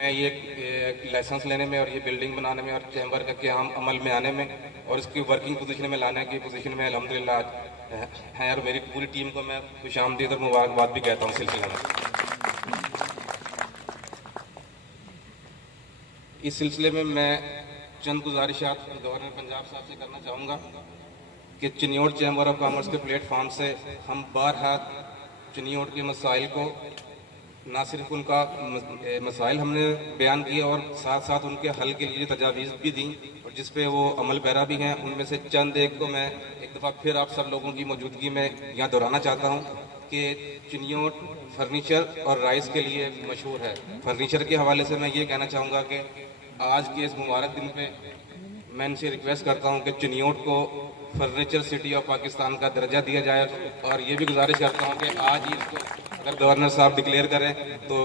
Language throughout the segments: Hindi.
मैं ये लाइसेंस लेने में और ये बिल्डिंग बनाने में और चैम्बर का क्याम अमल में आने में और इसकी वर्किंग पोजीशन में लाने की पोजीशन में अल्हम्दुलिल्लाह आज है। और मेरी पूरी टीम को मैं खुशामदीद और मुबारकबाद भी कहता हूँ सिलसिले में। इस सिलसिले में मैं चंद गुजारिशात गवर्नर पंजाब साहब से करना चाहूँगा कि चिन्योट चैम्बर ऑफ कॉमर्स के प्लेटफॉर्म से हम बारहा चिन्योट के मसाइल को ना सिर्फ उनका मसाइल हमने बयान किए और साथ साथ उनके हल के लिए तजावीज़ भी दी और जिस पे वो अमल पैरा भी हैं। उनमें से चंद एक को मैं एक दफ़ा फिर आप सब लोगों की मौजूदगी में यहाँ दोहराना चाहता हूँ कि चिन्योट फर्नीचर और राइस के लिए मशहूर है। फर्नीचर के हवाले से मैं ये कहना चाहूँगा कि आज के इस मुबारक दिन पे मैं इनसे रिक्वेस्ट करता हूँ कि चिन्योट को फर्नीचर सिटी ऑफ पाकिस्तान का दर्जा दिया जाए और ये भी गुजारिश करता हूँ कि आज ही इसको अगर गवर्नर साहब डिक्लेयर करें तो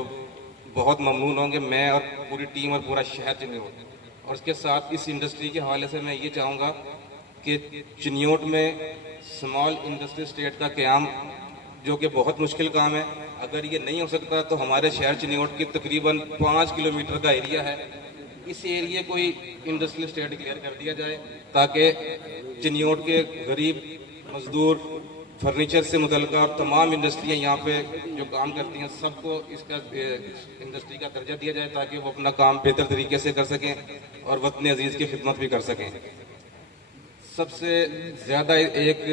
बहुत ममनून होंगे, मैं और पूरी टीम और पूरा शहर चिन्योट। और उसके साथ इस इंडस्ट्री के हवाले से मैं ये चाहूँगा कि चिन्योट में स्मॉल इंडस्ट्री स्टेट का क़याम जो कि बहुत मुश्किल काम है, अगर ये नहीं हो सकता तो हमारे शहर चिन्योट की तकरीबन 5 किलोमीटर का एरिया है, इस एरिए को ही इंडस्ट्रियल स्टेट डिक्लेयर कर दिया जाए ताकि चिन्योट के गरीब मजदूर फर्नीचर से मुतल्लिक़ और तमाम इंडस्ट्रियाँ यहाँ पे जो काम करती हैं सबको इसका इंडस्ट्री का दर्जा दिया जाए ताकि वो अपना काम बेहतर तरीके से कर सकें और वतन अजीज़ की खिदमत भी कर सकें। सबसे ज़्यादा एक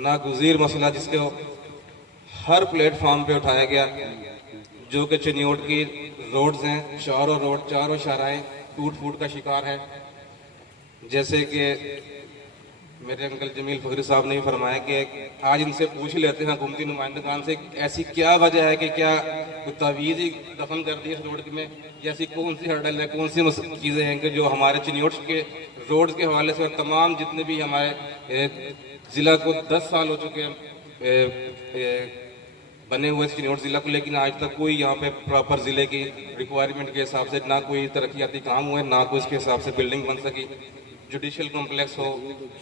नागुज़ीर मसला जिसको हर प्लेटफार्म पे उठाया गया जो कि चिन्योट की रोड्स हैं, चारों शाहराएँ टूट फूट का शिकार है। जैसे कि मेरे अंकल जमील फखरी साहब ने भी फरमाया कि आज इनसे पूछ लेते हैं हुकूमती नुमाइंदगान से ऐसी क्या वजह है कि क्या तावीज़ ही दफन कर दी इस रोड में, ऐसी कौन सी हर्डल है, कौन सी चीज़ें हैं कि जो हमारे चिन्योट के रोड के हवाले से तमाम जितने भी हमारे ज़िला को 10 साल हो चुके हैं बने हुए चिन्योट ज़िला को, लेकिन आज तक कोई यहाँ पे प्रॉपर ज़िले की रिक्वायरमेंट के हिसाब से ना कोई तरक्याती काम हुए, ना कोई इसके हिसाब से बिल्डिंग बन सकी। जुडिशल कॉम्प्लेक्स हो,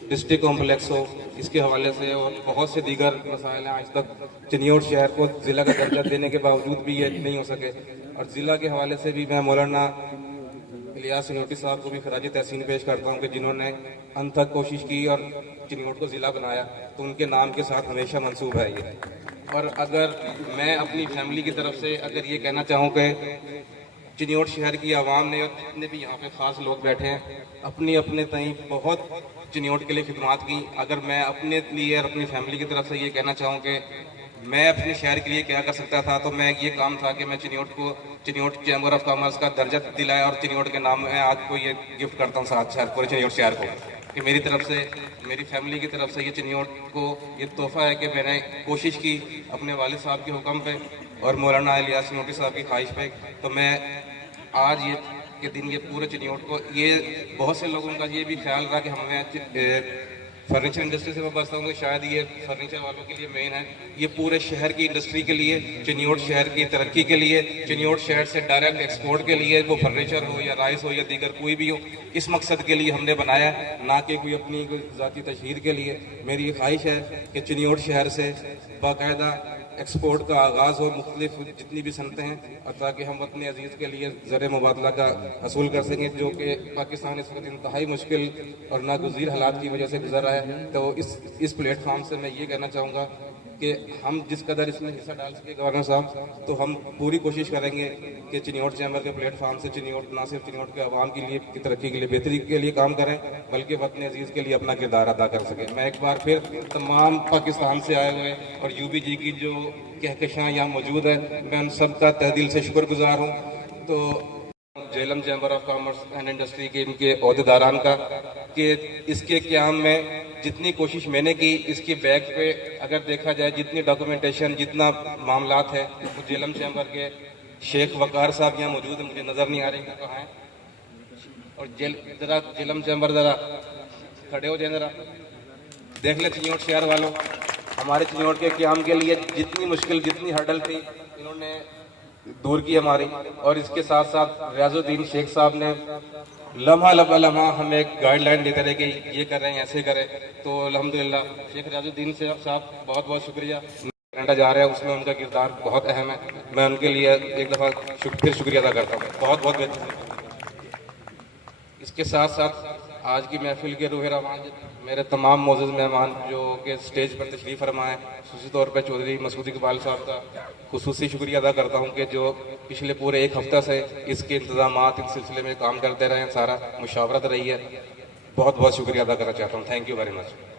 डिस्ट्रिक्ट कॉम्प्लेक्स हो, इसके हवाले से और बहुत से दीगर मसाइल हैं। आज तक चिन्योट शहर को ज़िला का दर्जा देने के बावजूद भी ये नहीं हो सके। और ज़िला के हवाले से भी मैं मौलाना इलियास सिनोटी साहब को भी खराज तहसीन पेश करता हूँ कि जिन्होंने अनथक कोशिश की और चिन्योट को ज़िला बनाया, तो उनके नाम के साथ हमेशा मंसूब है ये। और अगर मैं अपनी फैमिली की तरफ से अगर ये कहना चाहूँ कि चिन्योट शहर की आवाम ने और जितने भी यहाँ पे ख़ास लोग बैठे हैं अपने तई बहुत चिन्योट के लिए खिदमात की। अगर मैं अपने लिए और अपनी फैमिली की तरफ से ये कहना चाहूँ कि मैं अपने शहर के लिए क्या कर सकता था, तो मैं ये काम था कि मैं चिन्योट चैम्बर ऑफ कॉमर्स का दर्जा दिलाया और चिन्योट के नाम में आज को ये गिफ्ट करता हूँ साथ शहर पूरे चिन्योट शहर को कि मेरी तरफ से मेरी फैमिली की तरफ से ये चिन्योट को ये तोहफ़ा है कि मैंने कोशिश की अपने वालिद साहब के हुक्म पे और मौलाना इलियास सिनोटी साहब की ख्वाहिश पे। तो मैं आज ये के दिन ये पूरे चिन्योट को ये बहुत से लोगों का ये भी ख्याल रहा कि हमें फर्नीचर इंडस्ट्री से मैं बचता हूँ, शायद ये फर्नीचर वालों के लिए मेन है, ये पूरे शहर की इंडस्ट्री के लिए, चिन्योट शहर की तरक्की के लिए, चिन्योट शहर से डायरेक्ट एक्सपोर्ट के लिए, वो फर्नीचर हो या राइस हो या दीगर कोई भी हो, इस मकसद के लिए हमने बनाया, ना कि कोई अपनी ज़ाती तशहीर के लिए। मेरी ख्वाहिश है कि चिन्योट शहर से बाकायदा एक्सपोर्ट का आगाज़ हो, मुख्तलिफ जितनी भी सनतें हैं, और ताकि हम अपने अजीज़ के लिए ज़र मुबादला का हसूल कर सकें, जो कि पाकिस्तान इस वक्त इंतहाई मुश्किल और नागुज़ीर हालात की वजह से गुजर रहा है। तो इस प्लेटफॉर्म से मैं ये कहना चाहूँगा कि हम जिस कदर इसमें हिस्सा डाल सके गवर्नर साहब, तो हम पूरी कोशिश करेंगे कि चिन्योट चैम्बर के प्लेटफॉर्म से चिन्योट ना सिर्फ चिन्योट के आवाम के लिए की तरक्की के लिए बेहतरी के लिए काम करें, बल्कि वतन अजीज़ के लिए अपना किरदार अदा कर सकें। मैं एक बार फिर तमाम पाकिस्तान से आए हुए और UBG की जो कहकशां यहाँ मौजूद है, मैं उन सब का तहे दिल से शुक्रगुजार हूँ। तो Jhelum chamber of commerce and industry के इनके अहदेदारान का कि इसके क़याम में जितनी कोशिश मैंने की, इसकी बैक पे अगर देखा जाए जितनी डॉक्यूमेंटेशन जितना मामलात है, तो झेलम चैम्बर के शेख वकार साहब यहाँ मौजूद हैं, मुझे नज़र नहीं आ रहे कहाँ हैं, और ज़रा झेलम चैम्बर ज़रा खड़े हो जाए, ज़रा देख ले चिन्योट शहर वालों, हमारे चिन्योट के क़याम के लिए जितनी मुश्किल जितनी हर्डल थी इन्होंने दूर की हमारी। और इसके साथ साथ रियाजुद्दीन शेख साहब ने लम्हा हमें एक गाइडलाइन देते रहे कि ये कर रहे हैं, ऐसे करें। तो अल्हम्दुलिल्लाह शेख रियाजुद्दीन साहब बहुत बहुत शुक्रिया। कनाडा जा रहे हैं उसमें उनका किरदार बहुत अहम है। मैं उनके लिए एक दफ़ा फिर शुक्रिया अदा करता हूँ, बहुत बहुत बेहतर। इसके साथ साथ आज की महफिल के रूह रवान मेरे तमाम मोअज़्ज़ज़ मेहमान जो कि स्टेज पर तशरीफ़ फरमाएँ, ख़ुसूसी तौर पर चौधरी मसूद इकबाल साहब का ख़ुसूसी शुक्रिया अदा करता हूँ कि जो पिछले पूरे एक हफ़्ता से इसके इंतज़ामात इस सिलसिले में काम करते रहे हैं, सारा मुशावरत रही है। बहुत बहुत शुक्रिया अदा करना चाहता हूँ। Thank you very much.